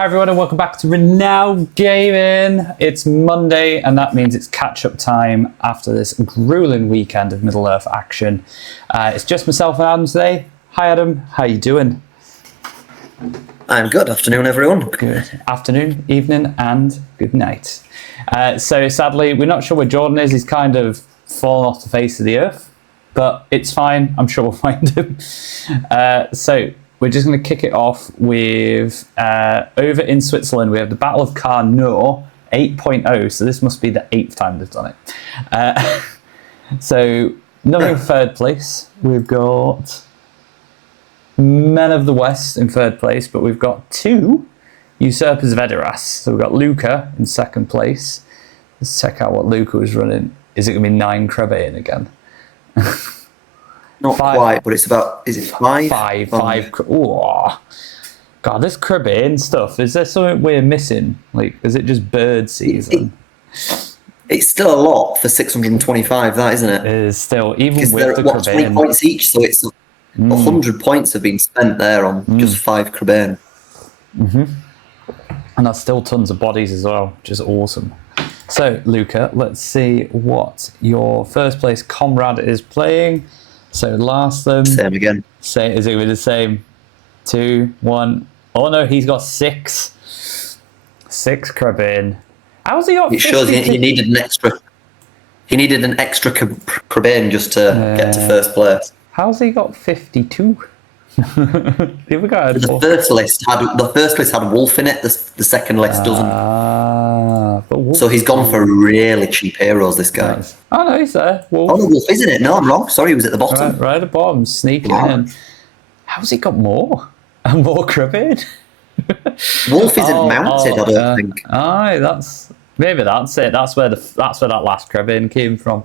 Hi everyone and welcome back to Renown Gaming. It's Monday and that means it's catch-up time after this grueling weekend of Middle-earth action. It's just myself and Adam today. Hi Adam, how you doing? I'm good. Afternoon everyone. Good afternoon, evening and good night. So sadly we're not sure where Jordan is. He's kind of fallen off the face of the earth, but it's fine. I'm sure we'll find him. So we're just going to kick it off with, over in Switzerland, we have the Battle of Carur 8.0. So this must be the 8th time they've done it. So another in third place. We've got Men of the West in third place, but we've got two Usurpers of Radagast. So we've got Luca in second place. Let's check out what Luca was running. Is it going to be 9 Crabbe again? Not quite, but it's about, is it 5? Five. Oh. God, this Caribbean stuff, is there something we're missing? Like, is it just bird season? It's still a lot for 625, that, isn't it? It is still, even with they're the what, Caribbean. 20 points each, so it's 100 points have been spent there on just 5 Caribbean. And that's still tons of bodies as well, which is awesome. So, Luca, let's see what your first place comrade is playing. So last them. Same again. Say, is it going to be the same? 2, 1. Oh no, he's got 6. 6 Caribbean. How's he got? It shows he needed an extra. He needed an extra Caribbean just to get to first place. How's he got 52? Here we go. The first list had Wolf in it. The second list doesn't. But so he's gone for really cheap heroes. This guy. Nice. Oh no, he's there. Wolf. Oh no, Wolf isn't it? No, I'm wrong. Sorry, he was at the bottom. Right at the bottom, sneaking in. How's he got more? And more Caribbean? Wolf isn't mounted. I don't think. Aye, that's maybe that's it. That's where that last Caribbean came from.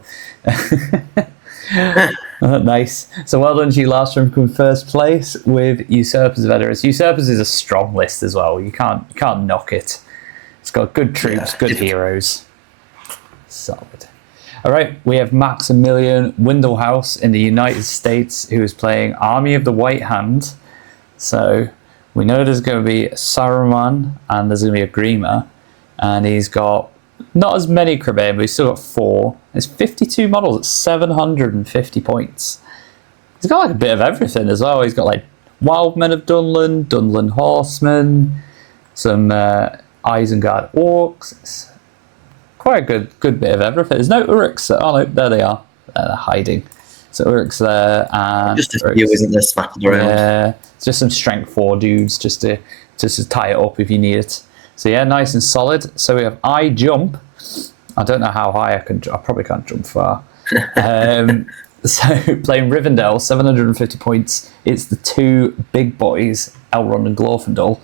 Nice. So well done to you last round, come first place with Usurpers of Radagast. Usurpers is a strong list as well. You can't knock it. It's got good troops, good heroes. Solid. All right, we have Maximilian Windelhouse in the United States who is playing Army of the White Hand. So we know there's going to be Saruman and there's going to be a Grima, and he's got not as many Caribbean, but he's still got 4. There's 52 models at 750 points. He's got like a bit of everything as well. He's got like Wild Men of Dunland, Dunland Horsemen, some Isengard Orcs. It's quite a good bit of everything. There's no Uruks. Oh no, there they are. They're hiding. So Uruks there, and just a few, isn't there, scattered around? Yeah, it's just some strength 4 dudes just to tie it up if you need it. So yeah, nice and solid. So we have I jump. I don't know how high I can jump. I probably can't jump far. So playing Rivendell, 750 points. It's the 2 big boys, Elrond and Glorfindel.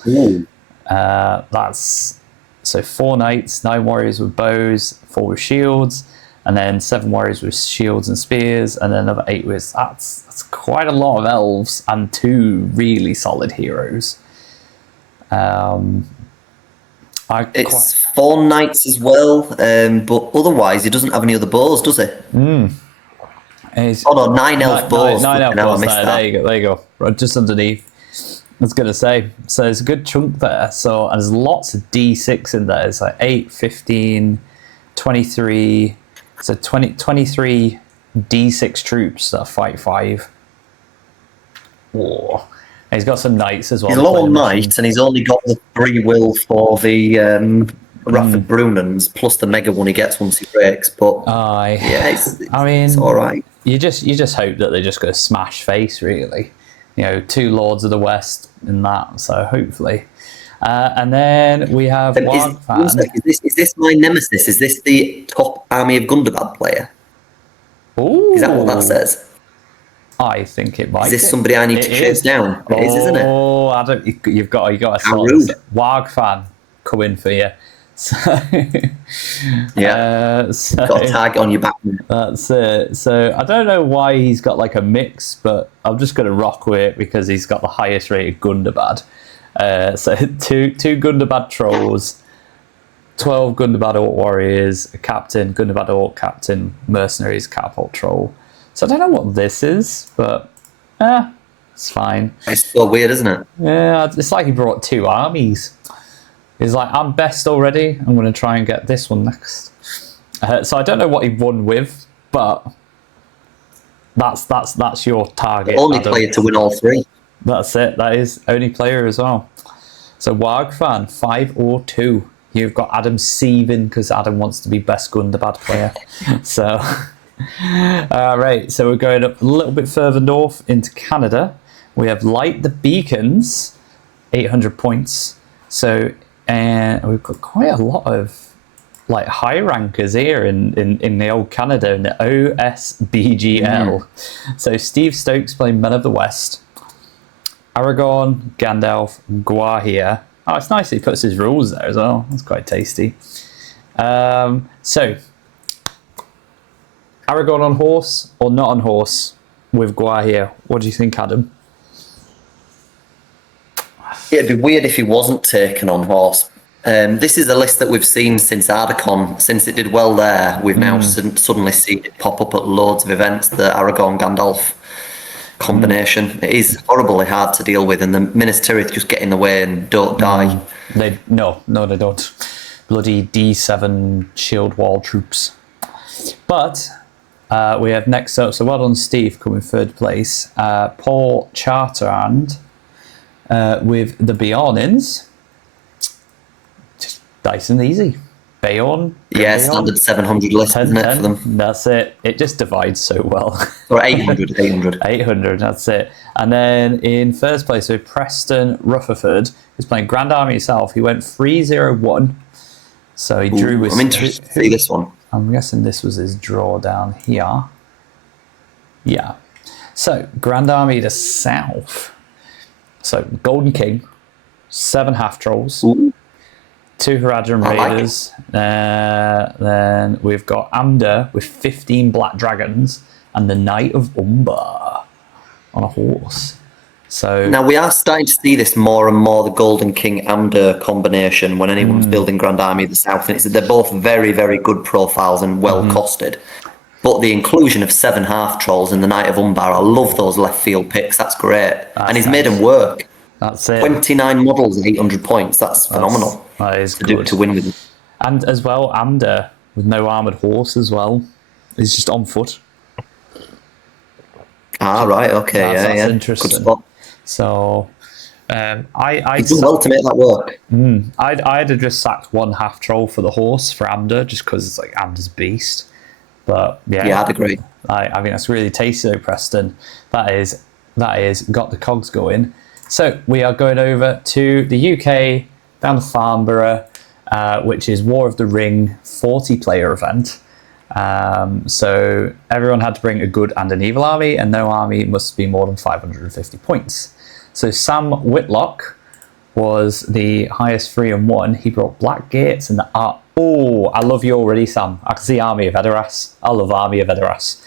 That's so 4 knights, 9 warriors with bows, 4 with shields, and then 7 warriors with shields and spears, and then another 8 with. That's quite a lot of elves and 2 really solid heroes. It's 4 knights as well, but otherwise he doesn't have any other bows, does he? Oh no, 9 elf bows. 9 elf bows. There you go. Right, just underneath. I was going to say. So there's a good chunk there. So and there's lots of D6 in there. It's like 8, 15, 23. So 23 D6 troops that fight 5. Whoa. And he's got some knights as well. He's a low on knights, and he's only got the 3 will for the Rafford Brunans, plus the mega one he gets once he breaks. But yeah, it's all right. You just hope that they're just going to smash face, really. 2 Lords of the West in that. So hopefully, and then we have Is this my nemesis? Is this the top Army of Gundabad player? Ooh. Is that what that says? I think it might. Is this somebody I need to chase down? It is, isn't it? Oh, Adam, you've got a sort of Warg fan coming for you. So, yeah, got a tag on your back. That's it. So I don't know why he's got like a mix, but I'm just going to rock with it because he's got the highest rated Gundabad. So two Gundabad trolls, 12 Gundabad Orc warriors, a captain, Gundabad Orc captain, mercenaries, catapult troll. So I don't know what this is, but it's fine. It's so weird, isn't it? Yeah, it's like he brought 2 armies. He's like, I'm best already. I'm going to try and get this one next. So I don't know what he won with, but that's your target. The only player to win all three. That's it. That is only player as well. So Wagfan 502. You've got Adam Seven because Adam wants to be best Gundabad player. So, right. So we're going up a little bit further north into Canada. We have Light the Beacons, 800 points. So we've got quite a lot of like high rankers here in the old Canada in the OSBGL. So Steve Stokes playing Men of the West. Aragon, Gandalf, Guahia. Oh, it's nice he puts his rules there as well. That's quite tasty. So, Aragon on horse or not on horse with Guahia? What do you think, Adam? It'd be weird if he wasn't taken on horse. This is a list that we've seen since Ardacon. Since it did well there, we've now suddenly seen it pop up at loads of events, the Aragon Gandalf combination. It is horribly hard to deal with, and the Minas Tirith just get in the way and don't die. They don't. Bloody D7 shield wall troops. But we have next up, so well done Steve coming third place. Paul Chartrand with the Bjornins. Just nice and easy. Bayonne. Yeah, standard 700 list, isn't it, for them? That's it. It just divides so well. Or 800. 800, that's it. And then in first place, so Preston Rutherford, who's playing Grand Army himself. He went 3-0-1. So he drew with... I'm interested to see this one. I'm guessing this was his draw down here. Yeah. So, Grand Army to South. So, Golden King, 7 half trolls. 2 Haradrim Raiders. Then we've got Amda with 15 Black Dragons and the Knight of Umbar on a horse. So now we are starting to see this more and more, the Golden King Amda combination when anyone's building Grand Army of the South. And they're both very, very good profiles and well costed. But the inclusion of 7 half trolls and the Knight of Umbar, I love those left field picks. That's great. And he's made them work. That's it. 29 models at 800 points. That's phenomenal. That is good. To win with them. And as well, Amda with no armoured horse as well. He's just on foot. Ah, right. Okay. That's interesting. Good spot. So, He's done well to make that work. I'd have just sacked 1 half troll for the horse for Amda just because it's like Amda's beast. But yeah, I'd agree. I think that's really tasty though, Preston. That is got the cogs going. So we are going over to the UK, down to Farnborough, which is War of the Ring 40-player event. So everyone had to bring a good and an evil army, and no army must be more than 550 points. So Sam Whitlock was the highest 3-1. He brought Black Gates and the Oh, I love you already, Sam. I can see Army of Edoras. I love Army of Edoras.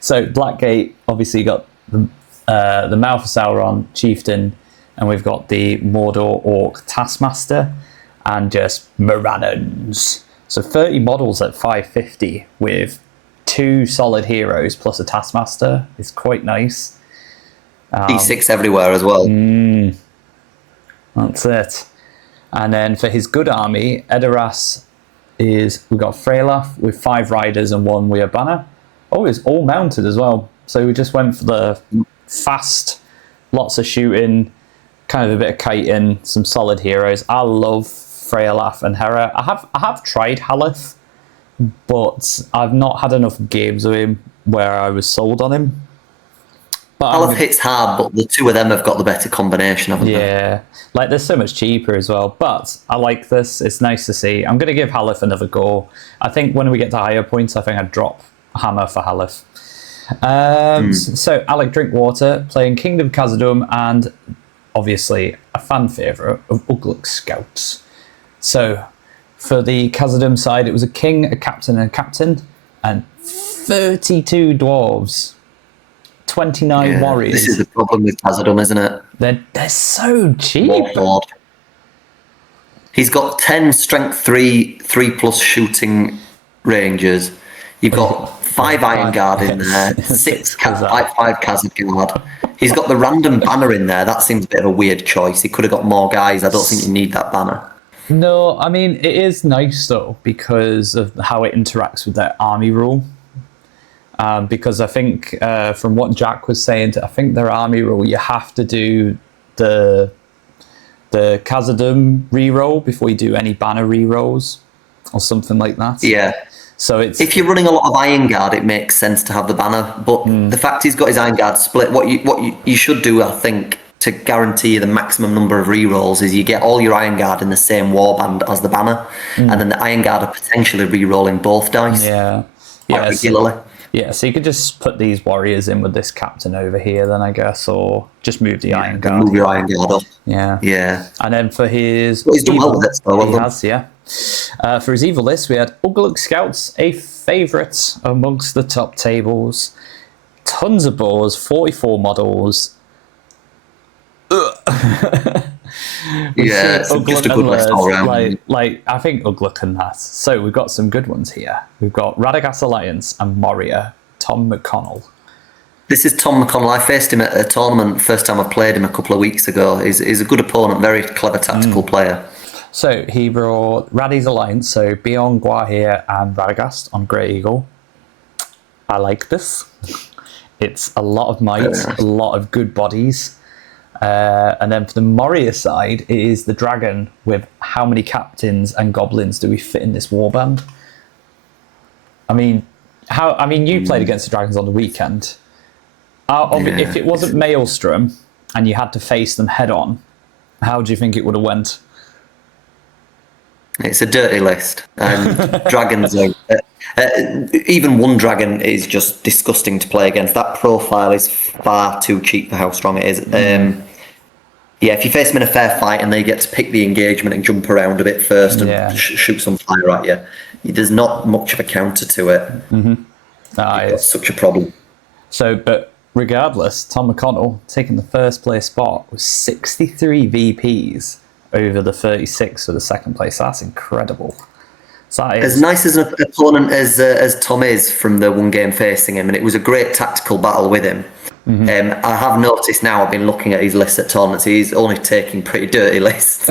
So Blackgate obviously got the Mouth of Sauron Chieftain, and we've got the Mordor Orc Taskmaster, and just Morannons. So 30 models at 550 with 2 solid heroes plus a Taskmaster is quite nice. D6 everywhere as well. That's it. And then for his good army, Edoras we've got Freylaf with 5 riders and 1 Weir Banner. Oh, it's all mounted as well. So we just went for the fast, lots of shooting, kind of a bit of kiting, some solid heroes. I love Freylaf and Hera. I have tried Haleth, but I've not had enough games with him where I was sold on him. Haleth hits hard, but the 2 of them have got the better combination, haven't they? Yeah, like they're so much cheaper as well. But I like this. It's nice to see. I'm going to give Haleth another go. I think when we get to higher points, I think I'd drop Hammer for Haleth. So Alec Drinkwater playing Kingdom Khazad-dûm, and obviously a fan favourite of Ugluk Scouts. So for the Khazad-dûm side, it was a king, a captain, and a captain, and 32 dwarves. 29 warriors. This is the problem with Khazad-dûm, isn't it? They're so cheap. Warlord. He's got 10 strength 3+ shooting rangers. You've got 5 Iron Guard in there, 6 5 Khazad Guard. He's got the random banner in there. That seems a bit of a weird choice. He could have got more guys. I don't think you need that banner. No, I mean, it is nice, though, because of how it interacts with their army rule. Because I think, from what Jack was saying, I think their army rule, you have to do the Khazad reroll before you do any banner rerolls or something like that. Yeah. So it's, if you're running a lot of Iron Guard, it makes sense to have the banner. But the fact he's got his Iron Guard split, what you should do, I think, to guarantee the maximum number of rerolls is you get all your Iron Guard in the same warband as the banner, and then the Iron Guard are potentially re-rolling both dice. Yeah. Regularly. So you could just put these warriors in with this captain over here, then, I guess, or just move the Iron Guard. Move your Iron Guard up. Yeah. And then for his... Well, he's done well with it, so he has, yeah. For his evil list, we had Ugluk Scouts, a favourite amongst the top tables. Tons of boars, 44 models. Yeah, it's just a good list all around. Like I think Ugluk and that. So we've got some good ones here. We've got Radagast Alliance and Moria, Tom McConnell. This is Tom McConnell. I faced him at a tournament first time I played him a couple of weeks ago. He's a good opponent, very clever tactical player. So he brought Raddy's Alliance, so Bjorn, Guahir and Radagast on Grey Eagle. I like this. It's a lot of might, a lot of good bodies. And then for the Moria side, it is the dragon with how many captains and goblins do we fit in this warband? I mean, you played against the dragons on the weekend. If it wasn't Maelstrom and you had to face them head on, how do you think it would have went? It's a dirty list. Dragons are... even one dragon is just disgusting to play against. That profile is far too cheap for how strong it is. If you face them in a fair fight and they get to pick the engagement and jump around a bit first and shoot some fire at you, there's not much of a counter to it. That's such a problem. So, but regardless, Tom McConnell taking the first place spot with 63 VPs over the 36 for the second place. That's incredible. As nice as an opponent as Tom is from the one game facing him, and it was a great tactical battle with him. I have noticed now, I've been looking at his list at tournaments, he's only taking pretty dirty lists.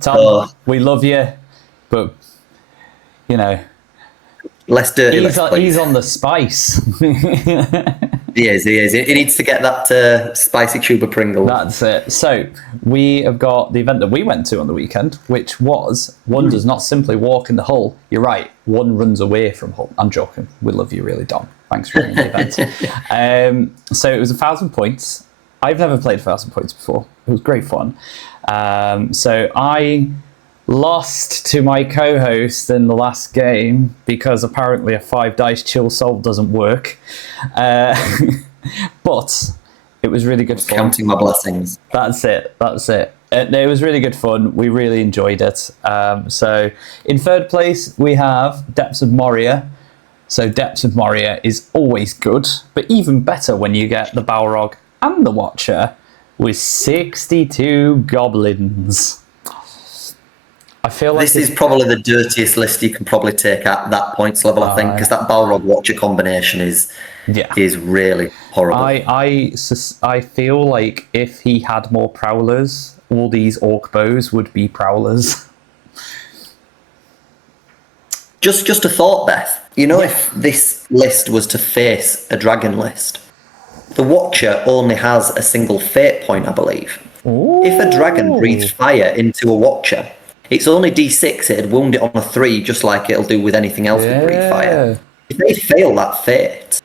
Tom, we love you, but, you know... Less dirty lists, he's on the spice. He is. He needs to get that spicy tube of Pringle. That's it. So, we have got the event that we went to on the weekend, which was, one does not simply walk in the hull. You're right, one runs away from hull. I'm joking. We love you really, Dom. Thanks for running the event. So, it was 1,000 points. I've never played 1,000 points before. It was great fun. So, I lost to my co-host in the last game because apparently a 5 dice chill solve doesn't work. But it was really good fun. Counting my blessings. That's it. It was really good fun. We really enjoyed it. So in third place, we have Depths of Moria. So Depths of Moria is always good, but even better when you get the Balrog and the Watcher with 62 goblins. I feel like this is probably the dirtiest list you can probably take at that points level, I think, because that Balrog Watcher combination is really horrible. I feel like if he had more prowlers, all these orc bows would be prowlers. Just a thought, Beth. If this list was to face a dragon list, the Watcher only has a single fate point, I believe. Ooh. If a dragon breathed fire into a Watcher, it's only D6, it'd wound it on a 3, just like it'll do with anything else with breathe fire. If they fail that fate,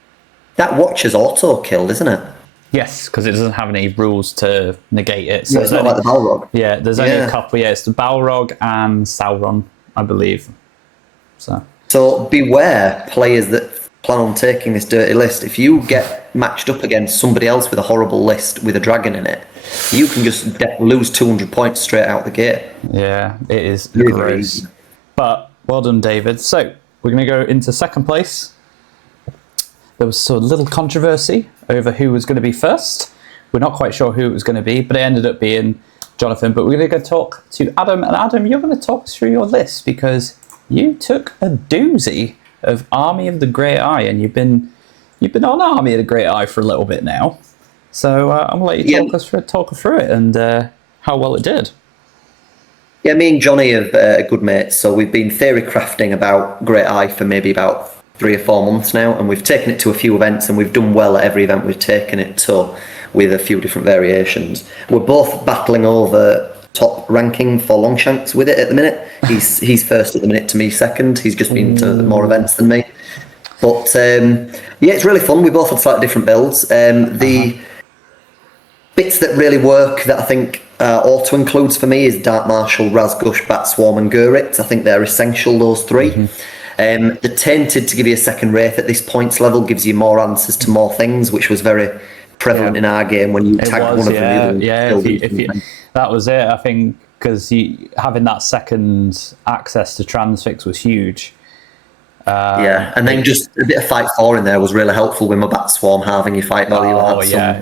that Watcher's auto-killed, isn't it? Yes, because it doesn't have any rules to negate it. So it's not like the Balrog. Yeah, there's only a couple. Yeah, it's the Balrog and Sauron, I believe. So beware, players that plan on taking this dirty list. If you get matched up against somebody else with a horrible list with a dragon in it, you can just lose 200 points straight out the gate. Yeah, it is gross. But well done, David. So we're going to go into second place. There was a little controversy over who was going to be first. We're not quite sure who it was going to be, but it ended up being Jonathan. But we're going to go talk to Adam. And Adam, you're going to talk us through your list because you took a doozy of Army of the Great Eye, and you've been on Army of the Great Eye for a little bit now. So I'm gonna let you talk us through it and how well it did. Yeah, me and Johnny are good mates, so we've been theory crafting about Great Eye for maybe about 3 or 4 months now, and we've taken it to a few events, and we've done well at every event we've taken it to, with a few different variations. We're both battling over top ranking for Longshanks with it at the minute. He's first at the minute, to me second. He's just been to more events than me. But yeah, it's really fun. We both have slightly different builds. The bits that really work that I think auto includes for me is Dark Marshal, Radagast, Bat Swarm and Gurit. I think they're essential, those 3. The Tainted, to give you a second wraith at this points level, gives you more answers to more things, which was very prevalent in our game when you tagged one of them. That was it, I think, because having that second access to transfix was huge. And then just a bit of fight 4 in there was really helpful with my Bat Swarm halving your fight value.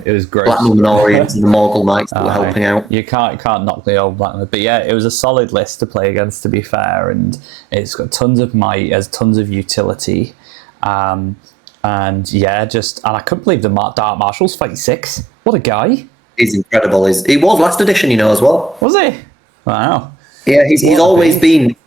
It was great. Black Numenorians and the Morgul Knights that were helping out. You can't knock the old Black, but yeah, it was a solid list to play against, to be fair, and it's got tons of might, has tons of utility, and I couldn't believe the Dark Marshal's fight 6. What a guy! He's incredible. He was last edition, as well. Was he? Wow. Yeah, he's always been.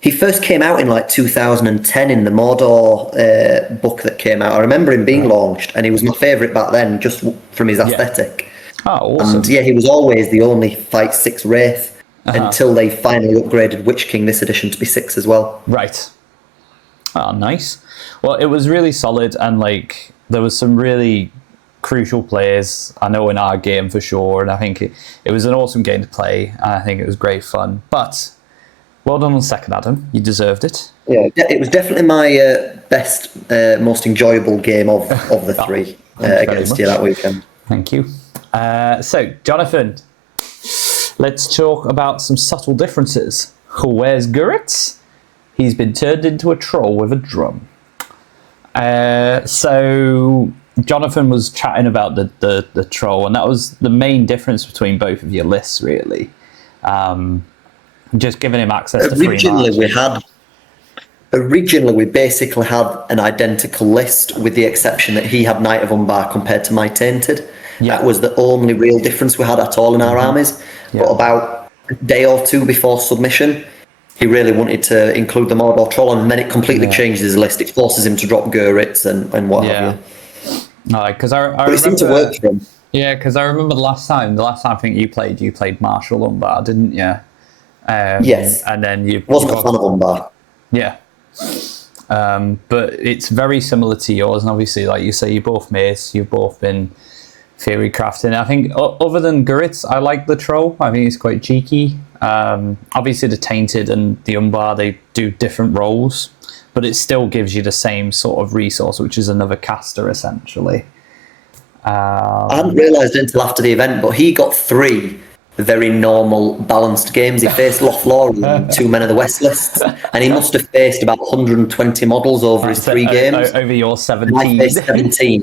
He first came out in like 2010 in the Mordor book that came out. I remember him being launched, and he was my favourite back then, just from his aesthetic. Oh, awesome. And he was always the only fight 6 Wraith until they finally upgraded Witch King this edition to be 6 as well. Right. Oh, nice. Well, it was really solid, and there was some really crucial plays, I know, in our game for sure, and I think it was an awesome game to play, and I think it was great fun. But well done on second, Adam. You deserved it. Yeah, it was definitely my best, most enjoyable game of the 3 against you that weekend. Thank you. So, Jonathan, let's talk about some subtle differences. Where's Gurit? He's been turned into a troll with a drum. So Jonathan was chatting about the troll, and that was the main difference between both of your lists, really. Just giving him access to free march. Originally, we basically had an identical list, with the exception that he had Knight of Umbar compared to my Tainted. That was the only real difference we had at all in our armies. But about a day or 2 before submission, he really wanted to include the Mordor Troll, and then it completely changes his list. It forces him to drop Gurits and what have you. Because I but it seemed to work for him. Yeah, because I remember the last time I think you played Marshal Umbar, didn't you? Yes. And then you wasn't a fan of Umbar. Yeah. But it's very similar to yours, and obviously, like you say, you're both mates, you've both been theory crafting. I think other than Gurits, I like the Troll. I think it's quite cheeky. Obviously the Tainted and the Umbar, they do different roles, but it still gives you the same sort of resource, which is another caster, essentially. I hadn't realised until after the event, but he got 3 very normal, balanced games. He faced Lothlorien, 2 Men of the West lists, and he must have faced about 120 models over his 3 games. Over your 17. I faced 17.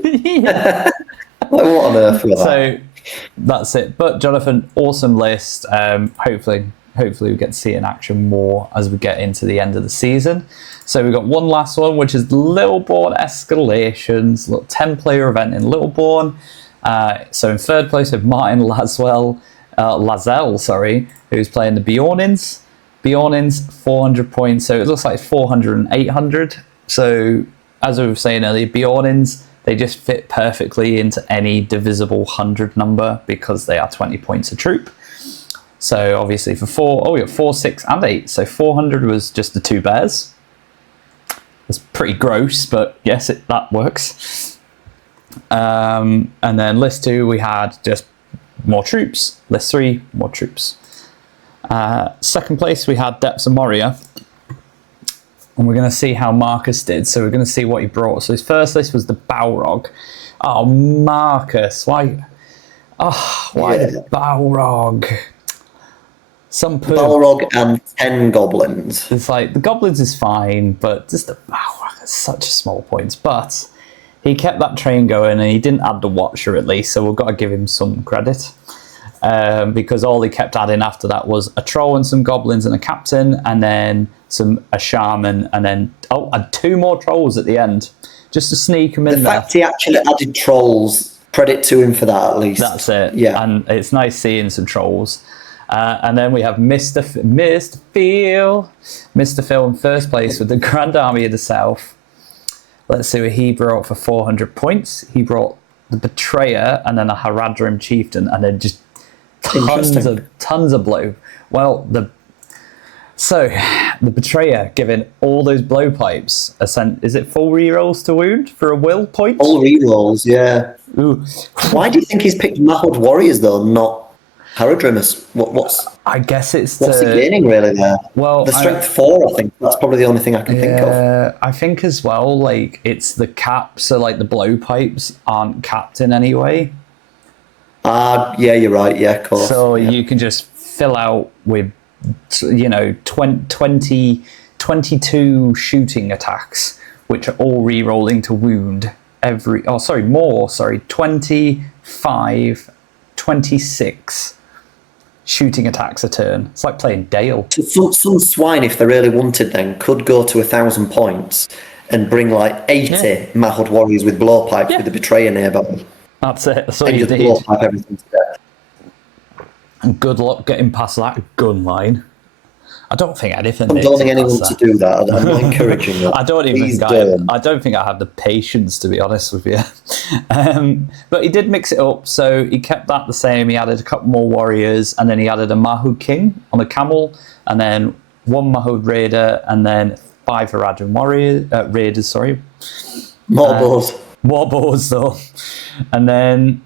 What on earth was that? So that's it. But Jonathan, awesome list. Hopefully we get to see it in action more as we get into the end of the season. So we've got one last one, which is Littleborn Escalations, little 10-player event in Littleborn. So in third place we have Martin Lazell, who's playing the Bjornins. Bjornins, 400 points, so it looks like 400 and 800. So as we were saying earlier, Bjornins, they just fit perfectly into any divisible 100 number because they are 20 points a troop. So obviously we got 4, 6 and 8. So 400 was just the 2 bears. It's pretty gross, but yes, that works. And then list 2, we had just more troops. List 3, more troops. Second place, we had Depths of Moria. And we're going to see how Marcus did. So we're going to see what he brought. So his first list was the Balrog. Oh, Marcus. Why the Balrog? Balrog and 10 goblins. It's like, the goblins is fine, but just the Balrog is such small points. But he kept that train going, and he didn't add the Watcher at least, so we've got to give him some credit. Because all he kept adding after that was a troll and some goblins and a captain, and then a shaman, and then and 2 more trolls at the end, just to sneak them in The there. fact he actually added trolls, credit to him for that at least. That's it. Yeah. And it's nice seeing some trolls. And then we have Mr. Phil in first place with the Grand Army of the South. Let's see what he brought for 400 points. He brought the Betrayer and then a Haradrim Chieftain, and then just tons of blow. Well, the Betrayer giving all those blowpipes, is it full rerolls to wound for a will point? Full rerolls, yeah. Ooh. Why do you think he's picked Mahud Warriors though, not Haradrimus? I guess it's what's he gaining really there? Well, the strength 4, I think that's probably the only thing I can think of. I think as well, like it's the cap, so like the blowpipes aren't capped in any way. Yeah, you're right. Yeah, of course. So you can just fill out with 22 shooting attacks, which are all re-rolling to wound 26 shooting attacks a turn. It's like playing Dale. Some swine, if they really wanted, then could go to 1,000 points and bring like 80 Mahud Warriors with blowpipes with the Betrayer nearby. That's it. That's all and you just need. blowpipe everything to death. And good luck getting past that gun line. I don't think anything. I'm don't think anyone to do that. I'm not encouraging that. I don't think I have the patience, to be honest with you. But he did mix it up, so he kept that the same. He added a couple more warriors, and then he added a Mahud King on a camel, and then 1 Mahud Raider, and then 5 Haradrim Raiders. Sorry, More boars. More boars though, and then.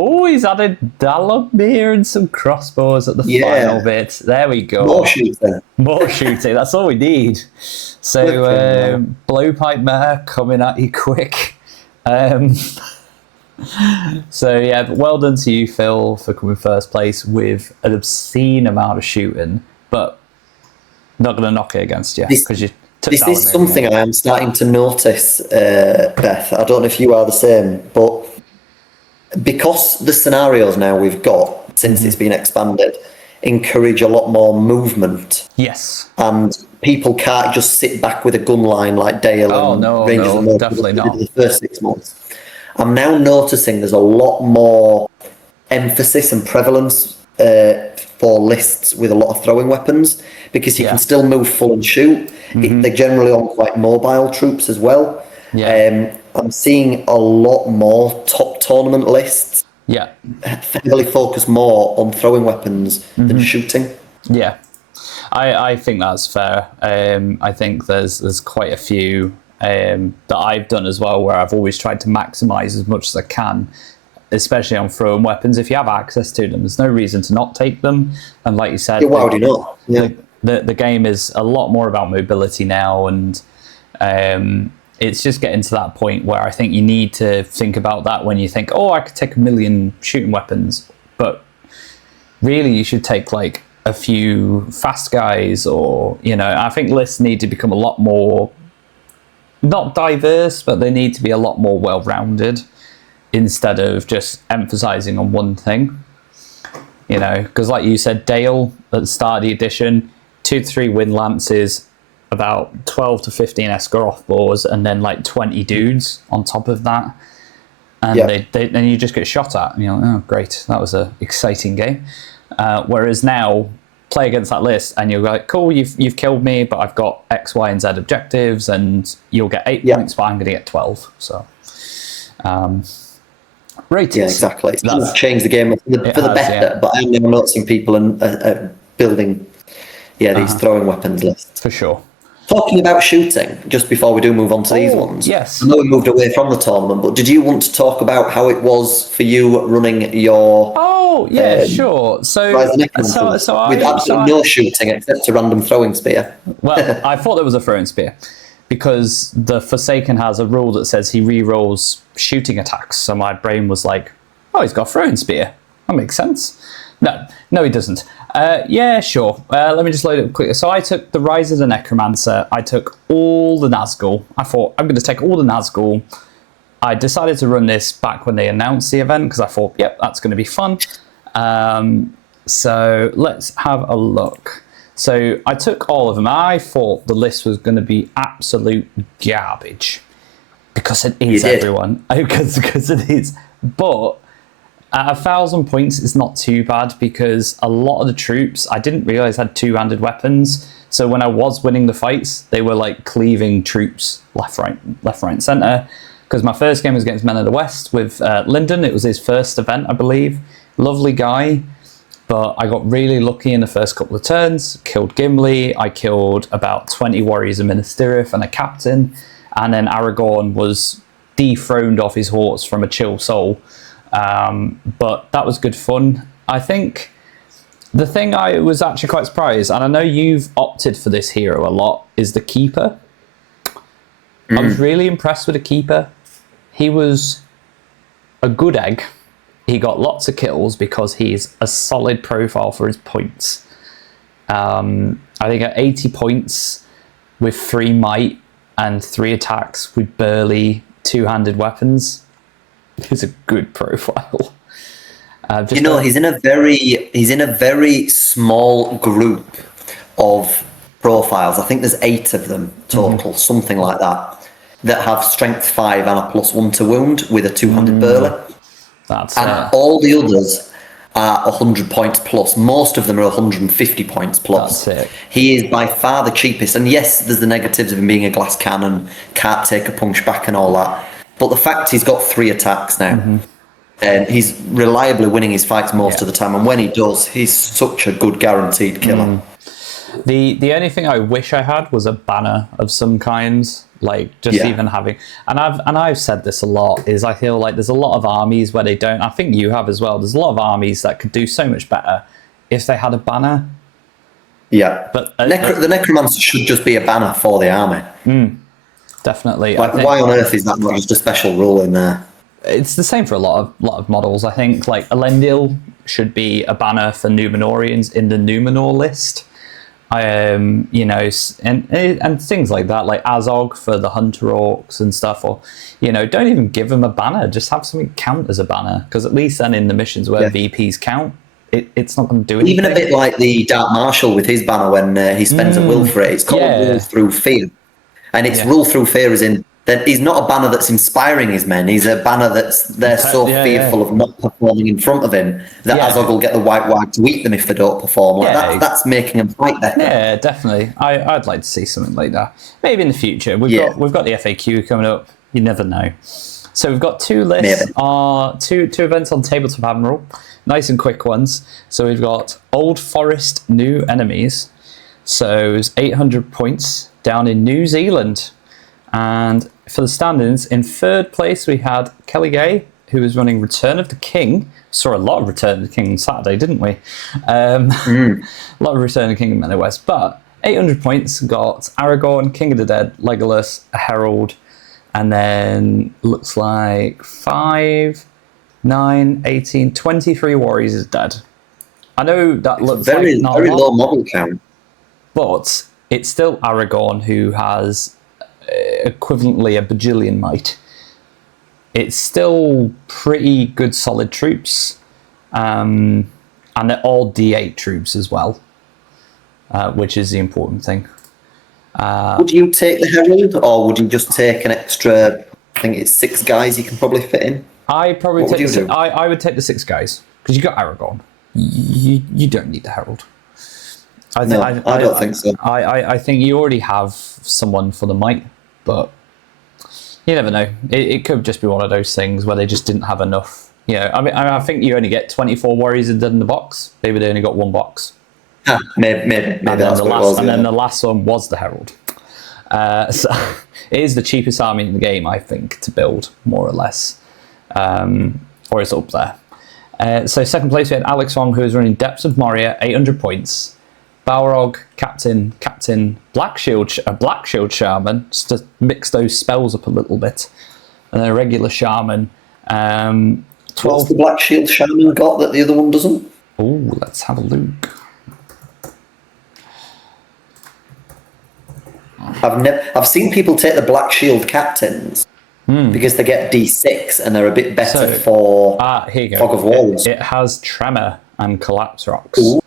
Oh, he's added Dalamir and some crossbows at the final bit. There we go. More shooting. More shooting. That's all we need. So, blowpipe mare coming at you quick. So, yeah, but well done to you, Phil, for coming first place with an obscene amount of shooting, but not going to knock it against you because you took This is something I am starting to notice, Beth. I don't know if you are the same, but because the scenarios now we've got since it's been expanded encourage a lot more movement. Yes. And people can't just sit back with a gun line like Dale and Rangers and Morpeth definitely not. The first 6 months. I'm now noticing there's a lot more emphasis and prevalence for lists with a lot of throwing weapons because you can still move full and shoot. They're generally on quite mobile troops as well. I'm seeing a lot more top tournament lists. Yeah. Heavily focus more on throwing weapons than shooting. Yeah. I think that's fair. I think there's quite a few that I've done as well where I've always tried to maximise as much as I can, especially on throwing weapons. If you have access to them, there's no reason to not take them. And like you said, why would you not? Yeah. The game is a lot more about mobility now, and it's just getting to that point where I think you need to think about that when you think, I could take 1 million shooting weapons, but really you should take like a few fast guys, or I think lists need to become a lot more, not diverse, but they need to be a lot more well-rounded instead of just emphasizing on one thing. Because like you said, Dale at the start of the edition, 2 to 3 wind lances, about 12 to 15 Esgaroth boars, and then like 20 dudes on top of that, and then you just get shot at, and you're like, oh great, that was an exciting game. Whereas now, play against that list, and you're like, cool, you've killed me, but I've got X, Y, and Z objectives, and you'll get 8 points, but I'm going to get 12. So, right, yeah, exactly. It's changed the game for the better. But I'm now noticing people building, these throwing weapons lists for sure. Talking about shooting, just before we do move on to these ones. Yes. I know we moved away from the tournament, but did you want to talk about how it was for you running your... sure. So with absolutely no shooting except a random throwing spear? Well, I thought there was a throwing spear because the Forsaken has a rule that says he re-rolls shooting attacks. So my brain was like, he's got a throwing spear. That makes sense. No, he doesn't. Sure. Let me just load it up quickly. So I took the Rise of the Necromancer. I took all the Nazgul. I thought, I'm going to take all the Nazgul. I decided to run this back when they announced the event because I thought, that's going to be fun. So let's have a look. So I took all of them. I thought the list was going to be absolute garbage because it is, everyone. Because it is. But at 1,000 points, it's not too bad because a lot of the troops I didn't realize had two-handed weapons. So when I was winning the fights, they were like cleaving troops left, right, centre. Because my first game was against Men of the West with Lyndon. It was his first event, I believe. Lovely guy. But I got really lucky in the first couple of turns, killed Gimli, I killed about 20 warriors of Minas Tirith and a captain, and then Aragorn was dethroned off his horse from a chill soul. But that was good fun. I think the thing I was actually quite surprised, and I know you've opted for this hero a lot, is the Keeper. I was really impressed with the Keeper. He was a good egg. He got lots of kills because he's a solid profile for his points. I think at 80 points with 3 might and 3 attacks with barely two-handed weapons, he's a good profile. He's in a very small group of profiles. I think there's 8 of them total, something like that have strength 5 and a +1 to wound with a two-handed burly. All the others are 100 points plus. Most of them are 150 points plus. That's it. He is by far the cheapest. And yes, there's the negatives of him being a glass cannon, can't take a punch back and all that. But the fact he's got 3 attacks now, and he's reliably winning his fights most of the time. And when he does, he's such a good guaranteed killer. The only thing I wish I had was a banner of some kinds. Like just even having, and I've said this a lot, is I feel like there's a lot of armies where they don't. I think you have as well. There's a lot of armies that could do so much better if they had a banner. Yeah, but the necromancer should just be a banner for the army. Definitely. Like, why on earth is that not just a special rule in there? It's the same for a lot of models. I think like Elendil should be a banner for Numenorians in the Numenor list. And things like that, like Azog for the Hunter Orcs and stuff, or don't even give them a banner, just have something count as a banner, because at least then in the missions where VPs count, it's not going to do anything. Even a bit like the Dark Marshal with his banner when he spends a will for it. It's called Rule Through Fear, and it's Rule Through Fear as in that he's not a banner that's inspiring his men. He's a banner they're so fearful of not performing in front of him that Azog will get the white wag to eat them if they don't perform. Like that's making them fight better. Yeah, definitely. I'd like to see something like that. Maybe in the future. We've got the FAQ coming up. You never know. So we've got 2 lists, two events on Tabletop Admiral, nice and quick ones. So we've got Old Forest New Enemies. So it's 800 points down in New Zealand. And for the standings, in 3rd place we had Kelly Gay, who was running Return of the King. Saw a lot of Return of the King on Saturday, didn't we? A lot of Return of the King in Men of the West. But 800 points got Aragorn, King of the Dead, Legolas, a Herald, and then looks like 5, 9, 18, 23 warriors is dead. I know that looks very, like not very a lot, low model count, but it's still Aragorn who has equivalently a bajillion might. It's still pretty good solid troops, and they're all D8 troops as well, which is the important thing. Would you take the Herald, or would you just take an extra, I think it's 6 guys you can probably fit in? I would take the 6 guys, because you got Aragorn. You don't need the Herald. I don't think so. I think you already have someone for the might, but you never know. It could just be one of those things where they just didn't have enough. I think you only get 24 warriors in the box. Maybe they only got 1 box. Maybe that's what it was. And then the last one was the Herald. So it is the cheapest army in the game, I think, to build, more or less. Or it's up there. So 2nd place we had Alex Wong, who was running Depths of Moria, 800 points. Balrog, Captain, Black Shield Shaman, just to mix those spells up a little bit, and then a regular Shaman. 12. What's the Black Shield Shaman got that the other one doesn't? Oh, let's have a look. I've seen people take the Black Shield Captains because they get D6 and they're a bit better for here you go. Fog of War. It has Tremor and Collapse Rocks. Ooh.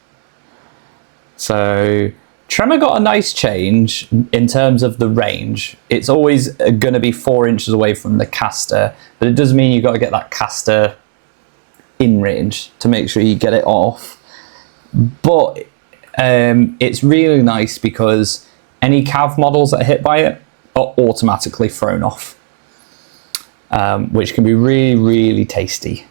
So Tremor got a nice change in terms of the range. It's always going to be 4 inches away from the caster, but it does mean you've got to get that caster in range to make sure you get it off. But it's really nice because any cav models that are hit by it are automatically thrown off, which can be really, really tasty.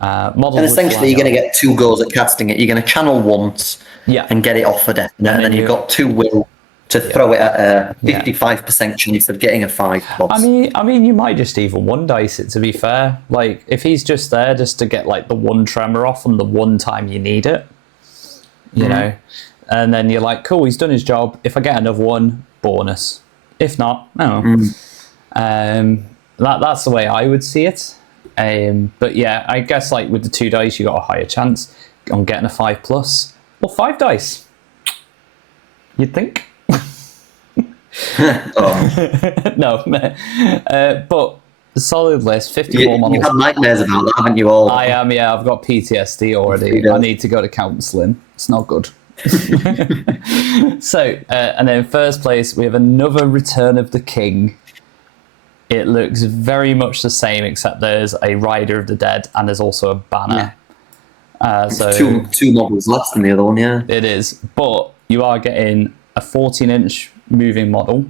And essentially, you're going to get 2 goes at casting it. You're going to channel once and get it off for definite, and then you've got 2 will to throw it at a 55% chance of getting a 5 plus. I mean, you might just even one dice it, to be fair. Like, if he's just there just to get like the 1 tremor off on the one time you need it, you know, and then you're like, cool, he's done his job. If I get another one, bonus. If not, no. That's the way I would see it. But yeah, I guess like with the 2 dice, you got a higher chance on getting a 5 plus. Well, 5 dice. You'd think. No, but solid list. 54 models. You've had nightmares about that, haven't you all? I am. Yeah, I've got PTSD already. I need to go to counselling. It's not good. So, and then first place we have another Return of the King. It looks very much the same, except there's a Rider of the Dead and there's also a banner. So two models less than the other one, yeah. It is, but you are getting a 14-inch moving model,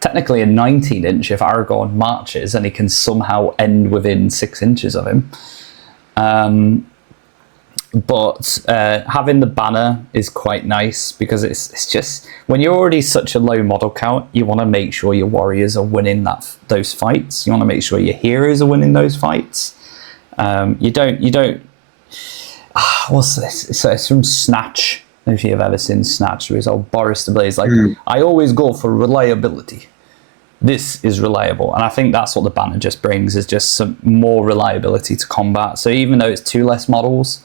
technically a 19-inch if Aragorn marches and he can somehow end within 6 inches of him. But having the banner is quite nice because it's just when you're already such a low model count, you want to make sure your warriors are winning those fights. You want to make sure your heroes are winning those fights. You don't. What's this? So it's from Snatch. If you've ever seen Snatch, with old Boris the Blaze, like I always go for reliability. This is reliable, and I think that's what the banner just brings is just some more reliability to combat. So even though it's 2 less models,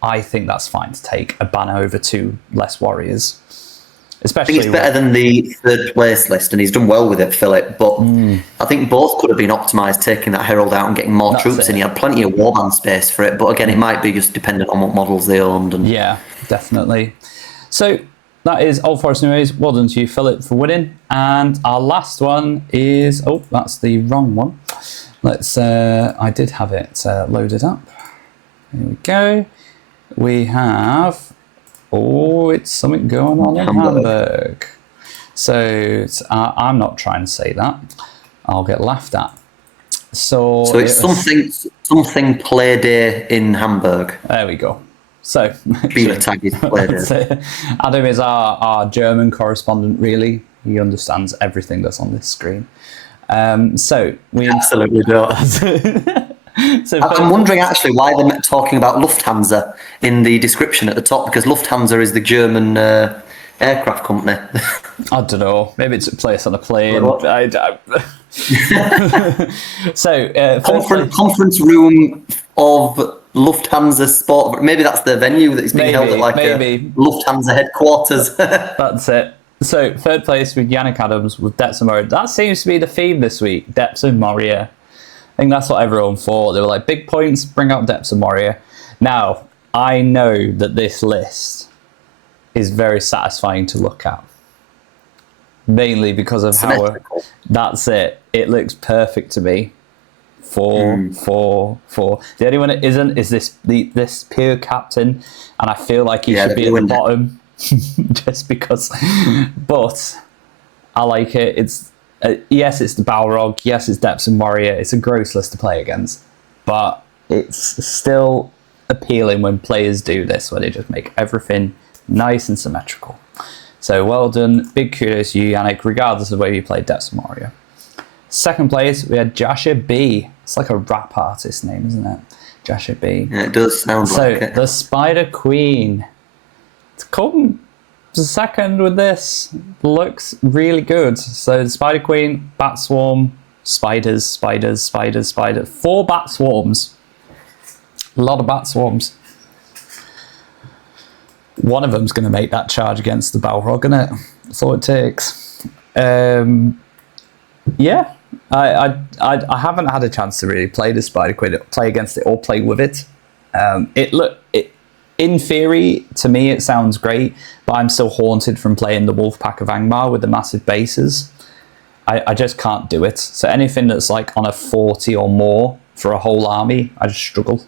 I think that's fine to take a banner over 2 less warriors. Especially, I think it's better than the 3rd place list, and he's done well with it, Philip. But I think both could have been optimised, taking that Herald out and getting more troops in. He had plenty of warband space for it, but again, it might be just dependent on what models they owned. And yeah, definitely. So that is Old Forest News. Well done to you, Philip, for winning. And our last one is that's the wrong one. Let's. I did have it loaded up. Here we go. We have. It's something going on in Hamburg. So I'm not trying to say that. I'll get laughed at. So it's something play day in Hamburg. There we go. So tag is play day. Adam is our German correspondent. Really, he understands everything that's on this screen. So we absolutely don't. So I'm wondering actually why they're talking about Lufthansa in the description at the top, because Lufthansa is the German aircraft company. I don't know. Maybe it's a place on a plane. So conference room of Lufthansa Sport. Maybe that's the venue that is being held at, like Lufthansa headquarters. That's it. So 3rd place with Yannick Adams with Depths of Moria. That seems to be the theme this week. Depths of Moria. I think that's what everyone thought. They were like, big points, bring out Depths of Moria. Now, I know that this list is very satisfying to look at. Mainly because of how... That's it. It looks perfect to me. 4, 4, 4. The only one it isn't is this pure captain, and I feel like he should be at the bottom. Just because. But I like it. It's... yes, it's the Balrog. Yes, it's Depths of Moria. It's a gross list to play against, but it's still appealing when players do this, where they just make everything nice and symmetrical. So well done. Big kudos to you, Yannick, regardless of whether you played Depths of Moria. 2nd place, we had Jasha B. It's like a rap artist name, isn't it? Jasha B. Yeah, it does sound like it. So, the Spider Queen. It's called... 2nd with this. Looks really good. So the Spider Queen, Bat Swarm, spiders. 4 bat swarms. A lot of bat swarms. One of them's going to make that charge against the Balrog, isn't it? That's all it takes. Yeah. I haven't had a chance to really play the Spider Queen, play against it or play with it. in theory, to me, it sounds great, but I'm still haunted from playing the Wolfpack of Angmar with the massive bases. I just can't do it. So anything that's like on a 40 or more for a whole army, I just struggle.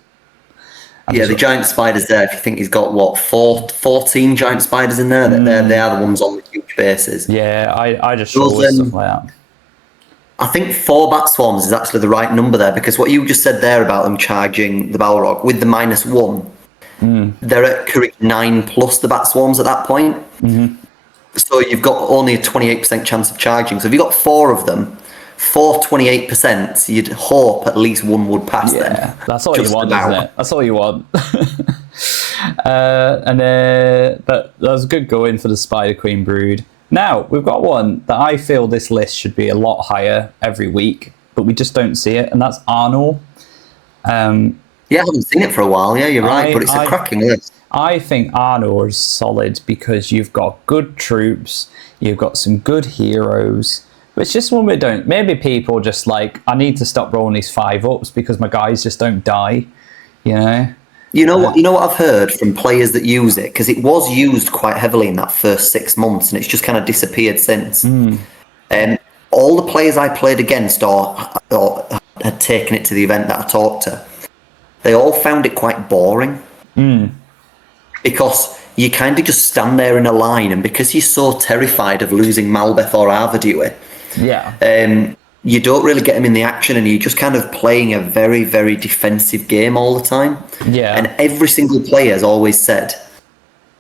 The giant spiders there, if you think he's got, 14 giant spiders in there, they are the ones on the huge bases. Yeah, I just struggle with stuff like that. I think 4 bat swarms is actually the right number there, because what you just said there about them charging the Balrog with the -1, they're at correct 9 plus the bat swarms at that point. So you've got only a 28% chance of charging. So if you've got 4 of them, 28%, you'd hope at least one would pass them. Yeah, that's all you want, isn't it? That's all you want. But that was good going for the Spider Queen Brood. Now, we've got one that I feel this list should be a lot higher every week, but we just don't see it, and that's Arnor. I haven't seen it for a while, you're right, but it's a cracking list. I think Arnor is solid because you've got good troops, you've got some good heroes, but it's just one we don't. Maybe people just like, I need to stop rolling these 5-ups because my guys just don't die, you know? You know what I've heard from players that use it, because it was used quite heavily in that first 6 months, and it's just kind of disappeared since. All the players I played against or had taken it to the event that I talked to, they all found it quite boring. Because you kind of just stand there in a line, and because you're so terrified of losing Malbeth or Arvedue, you don't really get them in the action, and you're just kind of playing a very, very defensive game all the time. And every single player has always said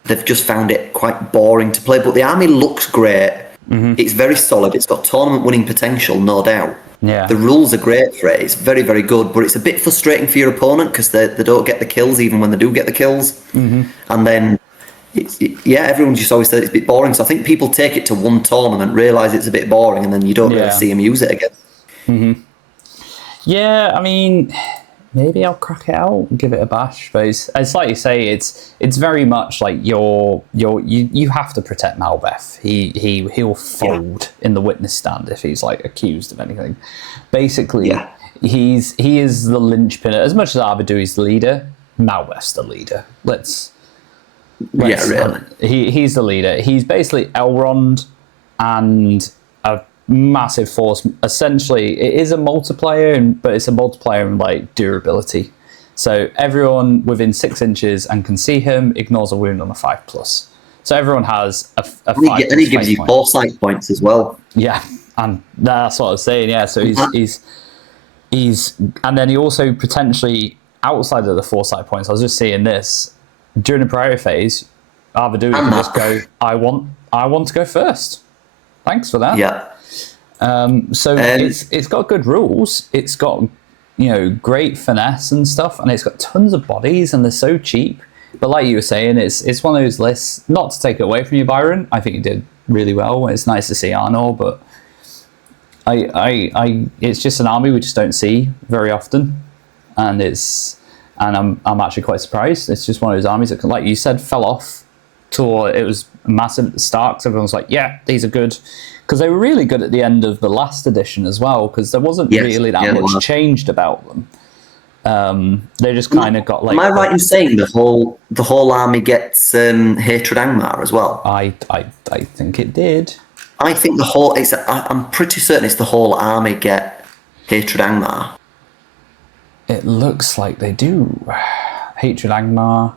they've just found it quite boring to play. But the army looks great. It's very solid. It's got tournament winning potential, no doubt. The rules are great for it. It's very, very good, but it's a bit frustrating for your opponent because they don't get the kills even when they do get the kills. And then everyone just always said it's a bit boring. So I think people take it to one tournament, realise it's a bit boring, and then you don't really see them use it again. Yeah, I mean, maybe I'll crack it out and give it a bash. But it's like you say, it's very much like you have to protect Malbeth. He'll fold in the witness stand if he's like accused of anything. Basically, he is the linchpin. As much as Arvedue is the leader, Malbeth's the leader. He's the leader. He's basically Elrond and a massive force. Essentially, it is a multiplier, but it's a multiplier in like durability. So everyone within 6 inches and can see him ignores a wound on a 5+. So everyone has a 5+. And he gives you foresight points as well. Yeah, and that's what I was saying. Yeah, so he's and then he also potentially outside of the foresight points. I was just seeing this. During the priority phase, Arvedue can just go, I want to go first. Thanks for that. It's got good rules. It's got great finesse and stuff, and it's got tons of bodies, and they're so cheap. But like you were saying, it's one of those lists. Not to take it away from you, Byron. I think you did really well. It's nice to see Arnor, but it's just an army we just don't see very often, and I'm actually quite surprised. It's just one of those armies that, like you said, fell off. It was massive at the start because everyone's like, yeah, these are good. Because they were really good at the end of the last edition as well, because there wasn't really that much changed about them. They just kind of got like... Am I right in saying the whole army gets Hatred Angmar as well? I think it did. I think I'm pretty certain it's the whole army get Hatred Angmar. It looks like they do. Hatred Angmar.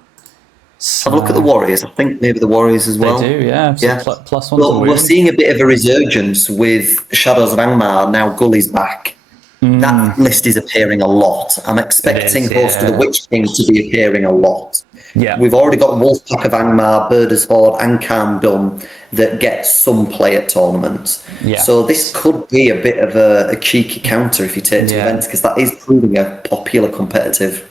Have a look at the Warriors. I think maybe the Warriors as well. They do, yeah. So plus one. Well, we're seeing a bit of a resurgence with Shadows of Angmar. Now Gully's back. That list is appearing a lot. I'm expecting Host of the Witch King to be appearing a lot. Yeah. We've already got Wolfpack of Angmar, Birdie's Horde, and Khan done that get some play at tournaments. Yeah. So this could be a bit of a cheeky counter if you take to events, because that is proving a popular competitive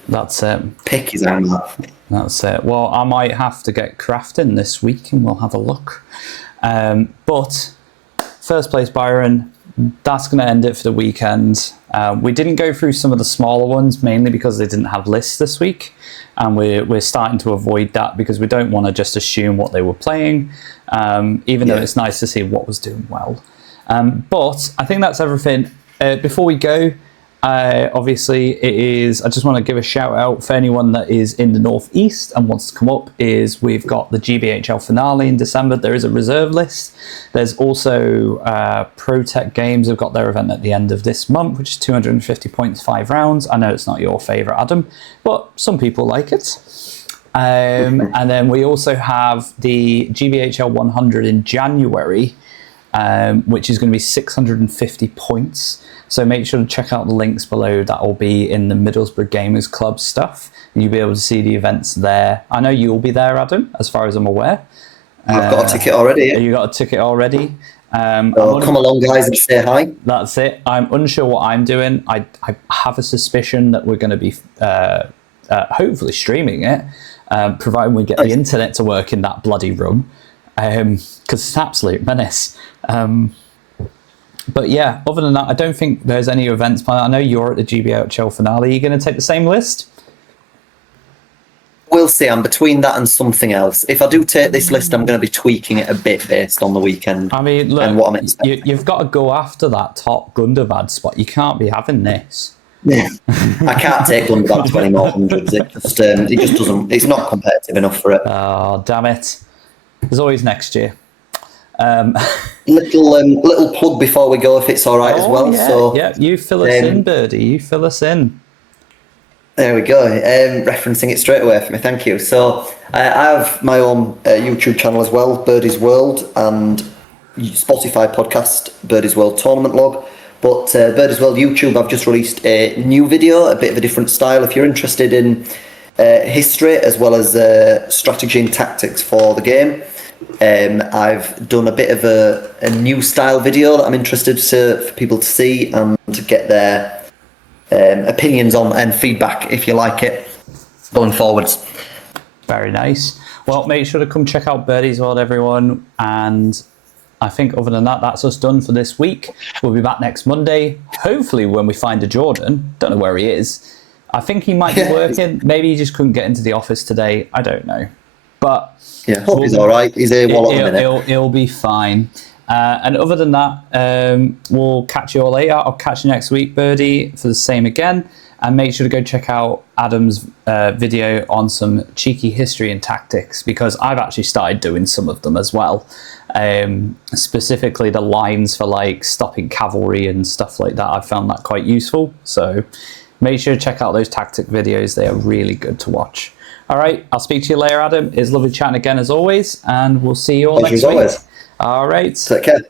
pick is Angmar. That's it. Well, I might have to get crafting this week and we'll have a look. But first place, Byron, that's going to end it for the weekend. We didn't go through some of the smaller ones, mainly because they didn't have lists this week. And we're starting to avoid that because we don't want to just assume what they were playing, even though it's nice to see what was doing well. But I think that's everything. Before we go, Obviously, it is. I just want to give a shout out for anyone that is in the northeast and wants to come up. Is we've got the GBHL finale in December. There is a reserve list. There's also ProTech Games have got their event at the end of this month, which is 250 points, 5 rounds. I know it's not your favourite, Adam, but some people like it. And then we also have the GBHL 100 in January, which is going to be 650 points. So make sure to check out the links below. That will be in the Middlesbrough Gamers Club stuff. And you'll be able to see the events there. I know you'll be there, Adam, as far as I'm aware. I've got a ticket already. Yeah. You got a ticket already? Come along, guys, and say hi. That's it. I'm unsure what I'm doing. I have a suspicion that we're going to be hopefully streaming it, providing we get the internet to work in that bloody room, because it's an absolute menace. But yeah, other than that, I don't think there's any events planned. I know you're at the GBHL finale. Are you going to take the same list? We'll see. I'm between that and something else. If I do take this list, I'm going to be tweaking it a bit based on the weekend. I mean, look, and what I'm expecting. You've got to go after that top Gundabad spot. You can't be having this. Yeah, I can't take Gundabad to any more hundreds. It just doesn't. It's not competitive enough for it. Oh, damn it! There's always next year. Little plug before we go, if it's all right as well. Yeah, so yeah, you fill us in, Birdie. You fill us in. There we go. Referencing it straight away for me. Thank you. So I have my own YouTube channel as well, Birdie's World, and Spotify podcast, Birdie's World Tournament Log. But Birdie's World YouTube, I've just released a new video, a bit of a different style. If you're interested in history as well as strategy and tactics for the game, I've done a bit of a new style video that I'm interested for people to see and to get their opinions on and feedback if you like it going forwards. Very nice. Well, make sure to come check out Birdie's World, everyone. And I think other than that, that's us done for this week. We'll be back next Monday, hopefully when we find a Jordan. Don't know where he is. I think he might be working. Maybe he just couldn't get into the office today. I don't know. But yeah, hope he's all right. He's here at the minute. He'll be fine. And other than that, we'll catch you all later. I'll catch you next week, Birdie, for the same again. And make sure to go check out Adam's video on some cheeky history and tactics, because I've actually started doing some of them as well. Specifically the lines for like stopping cavalry and stuff like that. I found that quite useful. So make sure to check out those tactic videos. They are really good to watch. All right, I'll speak to you later, Adam. It's lovely chatting again as always, and we'll see you all next week. All right. Take care.